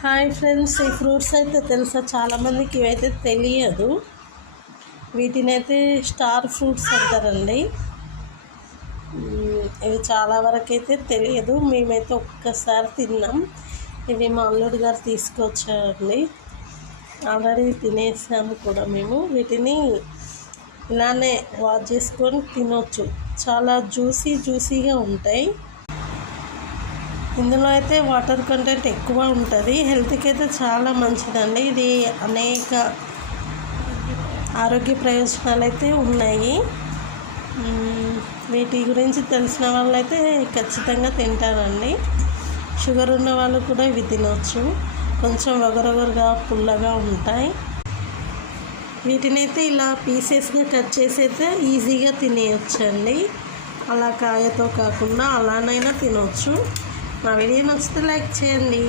Hi friends, ఈ fruits అయితే తెలుసా చాలామందికి ఇవైతే తెలియదు. వీటిని అయితే స్టార్ ఫ్రూట్స్ అంటారండి. ఇవి చాలా వరకు అయితే తెలియదు. మేమైతే ఒక్కసారి తిన్నాం. ఇవి మా అల్లుడు గారు తీసుకొచ్చారండి. ఆల్రెడీ తినేసాము కూడా మేము. వీటిని ఇలానే వాష్ చేసుకొని తినొచ్చు. చాలా జ్యూసీగా ఉంటాయి. ఇందులో అయితే వాటర్ కంటెంట్ ఎక్కువ ఉంటుంది. హెల్త్కి అయితే చాలా మంచిదండి. ఇది అనేక ఆరోగ్య ప్రయోజనాలు అయితే ఉన్నాయి. వీటి గురించి తెలిసిన వాళ్ళైతే ఖచ్చితంగా తింటారండి. షుగర్ ఉన్న వాళ్ళు కూడా ఇవి తినవచ్చు. కొంచెం వగరవగరగా పుల్లగా ఉంటాయి. వీటిని అయితే ఇలా పీసెస్గా కట్ చేసి అయితే ఈజీగా తినేయచ్చండి. అలా కాయతో కాకుండా అలానైనా తినవచ్చు. మా వీడియో నచ్చితే లైక్ చేయండి.